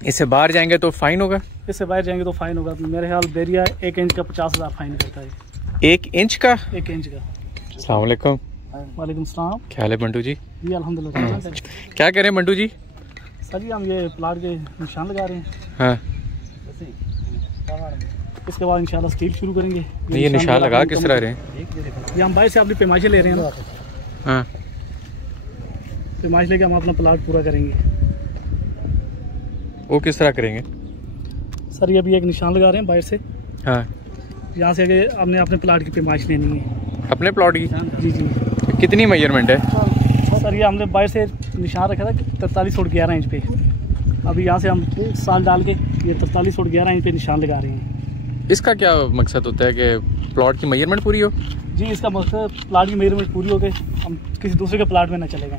इससे बाहर जाएंगे तो फाइन होगा? इससे बाहर जाएंगे तो फाइन होगा। मेरे ख्याल बैरिया 1 इंच का 50,000 फाइन करता है। 1 इंच का? 1 इंच का। अस्सलाम वालेकुम। वालेकुम सलाम। क्या हाल है मंटू जी? जी अल्हम्दुलिल्लाह। क्या करें मंटू जी? सर जी हम ये प्लाट के निशान लगा रहे हैं। हाँ। इसके बाद इंशाल्लाह स्टील शुरू करेंगे। ये निशान लगा किस तरह रहे हैं? ये हम बाहर से अपनी पैमाइशें ले रहे हैं ना। हाँ। पैमाइश लेके हम अपना प्लाट पूरा करेंगे। वो किस तरह करेंगे? सर ये अभी एक निशान लगा रहे हैं बाहर से। हाँ। यहाँ से आगे हमने अपने प्लाट की पैमाइश लेनी है। अपने प्लॉट की? जी जी। कितनी मेजरमेंट है? सर ये हमने बाहर से निशान रखा था 43 फुट 11 इंच पे। अभी यहाँ से हम साल डाल के ये 43 फुट 11 इंच पे निशान लगा रहे हैं। इसका क्या मकसद होता है कि प्लॉट की मेजरमेंट पूरी हो? जी इसका मकसद प्लाट की मेजरमेंट पूरी हो गई, हम किसी दूसरे के प्लाट में ना चले गए।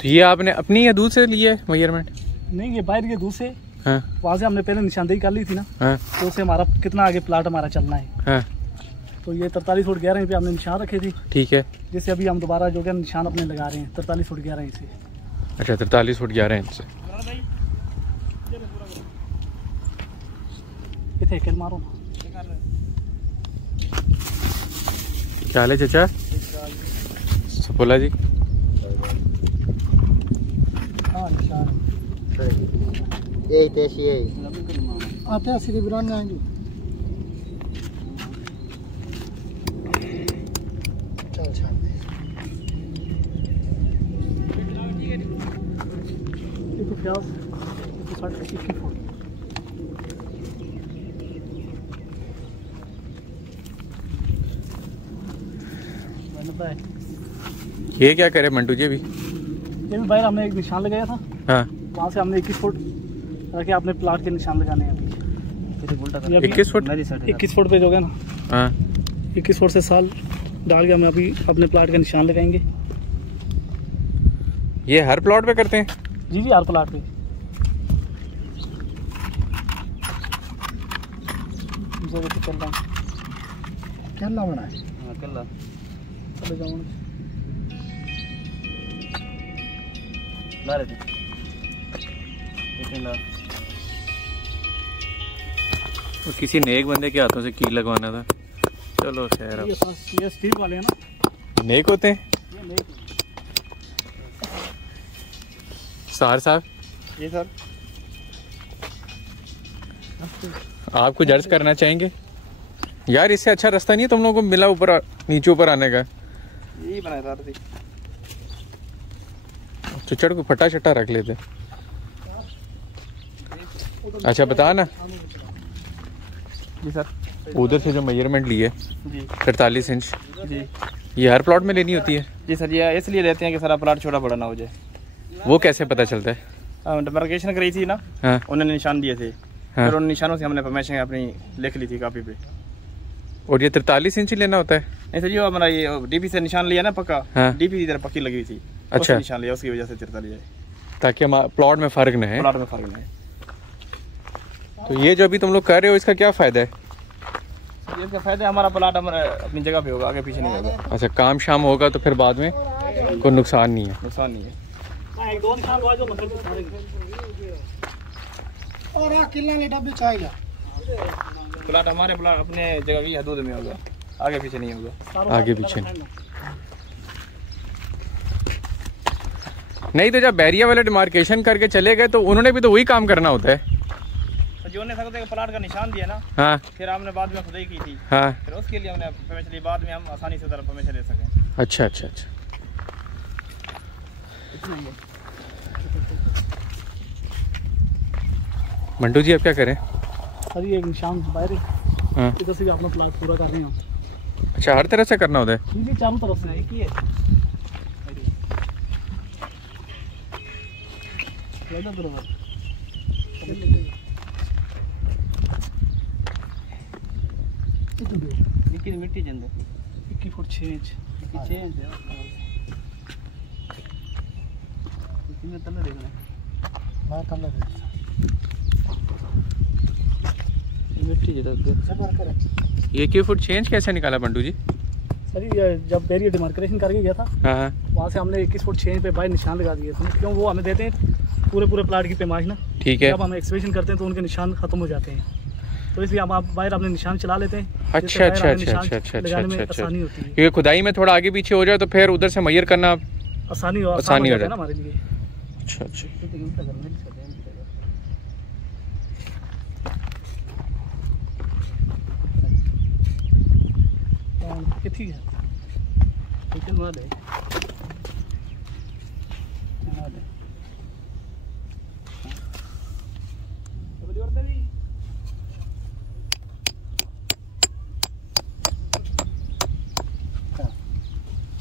तो ये आपने अपनी या दूध से ली है मेजरमेंट? नहीं ये बाहर के दूध से। हाँ। वहाँ से हमने पहले निशानदेही कर ली थी ना। हाँ। तो उससे हमारा कितना आगे प्लाट हमारा चलना है। हाँ। तो ये 43 फुट 11 इंच पे हमने निशान रखे थे। ठीक है। जैसे अभी हम दोबारा जो है निशान अपने लगा रहे हैं 43 फुट 11 इंच से। अच्छा 43 फुट 11 इंच से। इथे मारो। क्या हाल है चाचा? बोला जी। आते हैं बिरान में आएंगे। चल छाड़ दे। ये तो प्याज 21 फुट। ये क्या करे मंटू जी? अभी ये भी बाहर हमने एक निशान लगाया था। हाँ। वहाँ से हमने 21 फुट रखे अपने प्लाट के निशान लगाने हैं। 21 फुट? 21 फुट पे जो है ना। हाँ। 21 फुट से साल डाल के हम अभी अपने प्लाट का निशान लगाएंगे। ये हर प्लॉट पे करते हैं? जी जी हर प्लाट पे। केला बना है। हाँ केला। चले जाओ ला रहे थे। तो किसी नेक बंदे के हाथों से कील लगवाना था। चलो खैर। ये स्टील वाले हैं ना। नेक होते हैं ये नेक। सार साहब। ये सर आपको जर्ज करना चाहेंगे यार? इससे अच्छा रास्ता नहीं है तुम लोगों को मिला ऊपर नीचे ऊपर आने का? यही बनाया था। चुचड़ को फटा छटा रख लेते। अच्छा बता ना। जी सर। उधर से जो मेजरमेंट ली है 43 इंच जी, ये हर प्लॉट में लेनी होती है? जी सर ये इसलिए लेते हैं कि सारा प्लाट छोटा बड़ा ना हो जाए। वो कैसे पता चलता है? डिमार्केशन करी थी ना। हाँ। उन्होंने निशान दिए थे। हाँ। फिर उन निशानों से हमने परमिशन अपनी लिख ली थी कापी पे। और ये 43 इंच लेना होता है? नहीं सर ये हमारा ये डीपी से निशान लिया ना पक्का। हाँ। डीपी की तरह पक्की लगी हुई थी। अच्छा। निशान लिया उसकी वजह से 43 है, ताकि प्लॉट में फर्क न है। प्लॉट में फर्क नहीं है। तो ये जो अभी तुम लोग कर रहे हो इसका क्या फायदा है? इसका फायदा हमारा प्लाट हमारा अपनी जगह पे होगा, आगे पीछे नहीं होगा। अच्छा काम शाम होगा तो फिर बाद में कोई नुकसान नहीं है? नुकसान नहीं है। प्लाट हमारे प्लाट अपने जगह की हदूद में होगा, आगे पीछे नहीं होगा। आगे पीछे नहीं। तो जब बैरिया वाले डिमार्केशन करके चले गए तो उन्होंने भी तो वही काम करना होता है। तो जो ने सकते प्लाट का निशान दिया ना। हाँ। फिर हमने बाद में खुदाई की थी। हाँ। फिर उसके लिए हमने परमिशन ली, बाद में हम आसानी से उधर परमिशन ले सकें। अच्छा अच्छा अच्छा। मंटू जी अब क्या करें? सर ये एक निशान बाहर है। हाँ। इधर से भी अपना प्लाट पूरा कर रहे हैं हम। अच्छा हर तरह से करना होता है? जी चारों तरफ से एक ही है। मिट्टी चंद 21 फुट 6 इंच तले देखना मिट्टी ये क्यों फुट 6 इंच कैसे निकाला मंटू जी? सर ये जब बैरियर डिमार्केशन करके गया था। हाँ। वहाँ से हमने 21 फुट 6 इंच पे बाहर निशान लगा दिए थे, क्यों वो हमें देते हैं पूरे प्लाट की पैमाइश ना। ठीक है। जब हम एक्सपेक्शन करते हैं तो उनके निशान खत्म हो जाते हैं, तो इसलिए हम आप बाहर अपने निशान चला लेते हैं। अच्छा अच्छा अच्छा अच्छा अच्छा अच्छा अच्छा। क्योंकि खुदाई में थोड़ा आगे पीछे हो जाए तो फिर उधर से मैयर करना आसानी हो जाता है ना हमारे लिए। अच्छा अच्छा। ठीक है।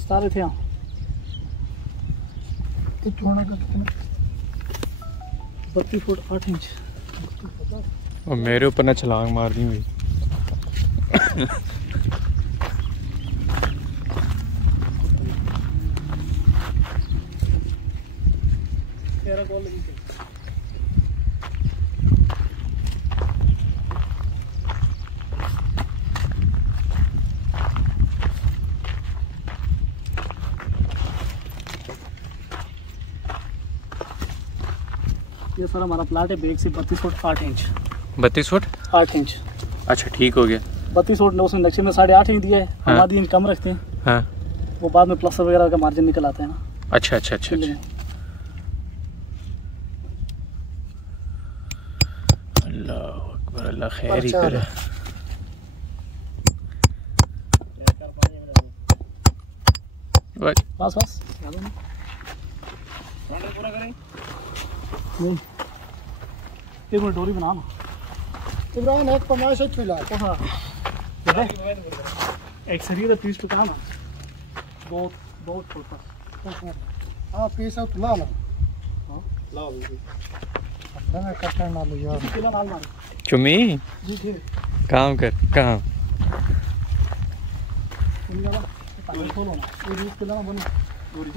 सारे थे 32 फुट 8 इंच। और मेरे ऊपर ना छलांग मार दी हुई। ये सर हमारा प्लाट है बैग से 32 फुट 8 इंच। 32 foot 8 inch. अच्छा ठीक हो गया। 32 फुट उसने नक्शे में 8.5 इंच दिया है। हम हाँ। आधी इंच कम रखते हैं। हाँ। वो बाद में प्लस्तर वगैरह का मार्जिन निकल आता है ना। अच्छा अच्छा अच्छा अच्छा। अल्लाह अकबर, अल्लाह खैर ही करे। बस बस नहीं, एक मिनट डोरी बना ना इमरान एक पैमाइश खिला। हाँ एक शरीर पीस पे कहा ना बहुत बहुत छोटा। हाँ पीस है तो ला ला लाओ मैं कटना ना लो यार। किलो नाल मार चुमी जी ठीक काम कर कहाँ ना पानी खोलो ना ये 20 किलो ना बने डोरी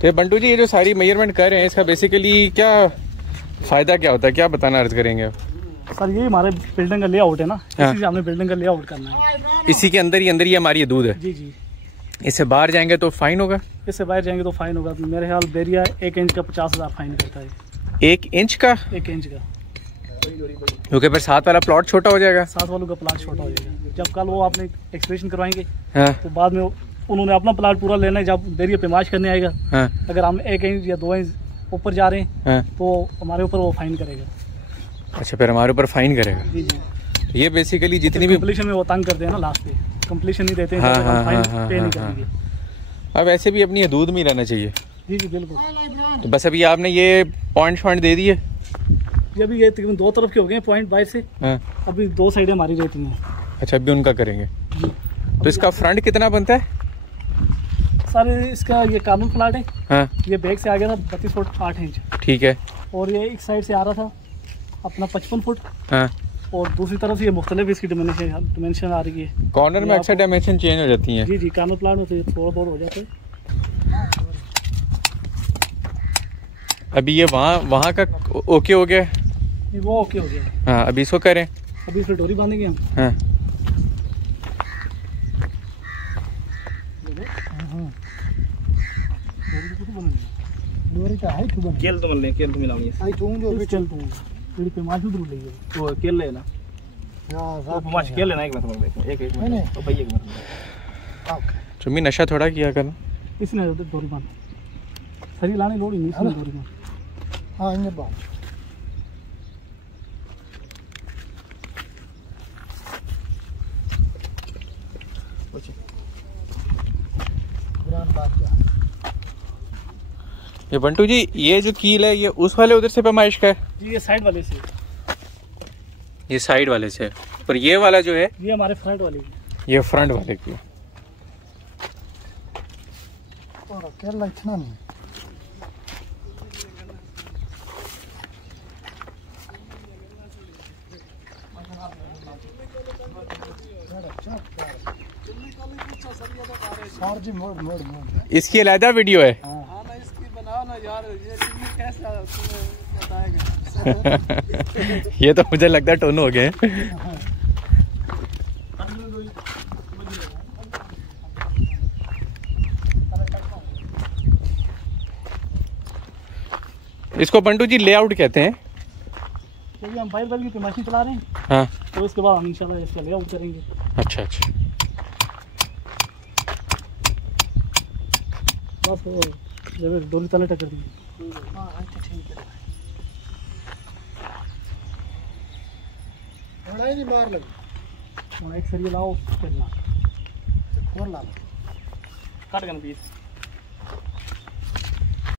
तो बंटू जी ये जो सारी मेजरमेंट कर रहे हैं इसका बेसिकली क्या फ़ायदा क्या होता है, क्या बताना अर्ज करेंगे आप? सर ये हमारे बिल्डिंग का लेआउट है ना। हाँ। इसी से हमने बिल्डिंग का लेआउट करना है। इसी के अंदर ही हमारी ये दूध है। जी जी। इससे बाहर जाएंगे तो फाइन होगा? इससे बाहर जाएंगे तो फाइन होगा। मेरे ख्याल बेरिया 1 इंच का 50,000 फाइन करता है। 1 इंच का? 1 इंच का। क्योंकि फिर साथ वाला प्लॉट छोटा हो जाएगा। साथ वालों का प्लाट छोटा हो जाएगा। जब कल वो आपने एक्सप्रेशन करवाएंगे हाँ। तो बाद में उन्होंने अपना प्लाट पूरा लेना है। जब बेरिया पैमाइश करने आएगा हाँ। अगर हम 1 इंच या 2 इंच ऊपर जा रहे हैं हाँ। तो हमारे ऊपर वो फाइन करेगा। अच्छा फिर हमारे ऊपर फाइन करेगा। जी जी। तो ये बेसिकली जितनी भी कंप्लीशन में वो तंग करते हैं ना, लास्ट पे कंप्लीशन नहीं देते हैं। हाँ, तो हाँ, हम फाइन हाँ, पे नहीं हाँ, करेंगे। अब ऐसे भी अपनी हदूद में रहना चाहिए। जी जी बिल्कुल। तो बस अभी आपने ये पॉइंट दे दिए? ये अभी ये तकरीबन 2 तरफ के हो गए पॉइंट बाहर से। हाँ। अभी 2 साइडें हमारी रहती हैं। अच्छा अभी उनका करेंगे। जी। तो इसका फ्रंट कितना बनता है? सर इसका ये कानून प्लाट है। हाँ। ये बैग से आ गया था 32 फुट 8 इंच। ठीक है। और ये एक साइड से आ रहा था अपना 55 फुट। हाँ। और दूसरी तरफ से ये मुख्तलिफ इसकी डिमेंशन आ रही है। कॉर्नर में अक्सर डायमेंशन चेंज हो जाती हैं। जी जी। कानून प्लाट में तो थोड़ा बहुत हो जाता है। अभी ये वहाँ का ओके हो गया? ये वो ओके हो गया। हाँ अभी इसको करें। अभी इसमें डोरी बांधेंगे हम। हाँ। डोरी का हाइट बन केल तो मिलने केल तो मिलानी है। आई तुम जो भी चल तू थोड़ी पे माजूद रू ले वो केल लेना हां माश केल लेना। एक मिनट देखो एक मिनट तो भाई एक मिनट। ओके चुम्मी नशा थोड़ा किया करना। इसने डोरी बांध सरी लाने लोड़ी नहीं इसने डोरी बांध। हां इन बात बात जा। ये बंटू जी ये जो कील है ये उस वाले उधर से पैमाइश का है? जी ये साइड वाले से। ये साइड वाले से। पर ये वाला जो है ये हमारे फ्रंट वाले की। ये फ्रंट वाले की। और केला इतना नहीं सर जी मोड़ मोड़ मोड़ इसकी अलहदा वीडियो है। हां ना इसकी बनाओ ना यार। ये कैसे तुम्हें बताएगा। ये तो मुझे लगता है टोन हो गए। इसको बंटू जी लेआउट कहते हैं। क्योंकि हम बाइल की मशीन चला रहे हैं, हाँ तो उसके बाद हम इंशाल्लाह इसका लेआउट करेंगे। अच्छा अच्छा। बस वो जब डोली तले टक्कर दी। हाँ अच्छा ठीक है। थोड़ा ही नहीं मार लगी। एक सरिया लाओ फिर ना खोल ला काट कर पीस।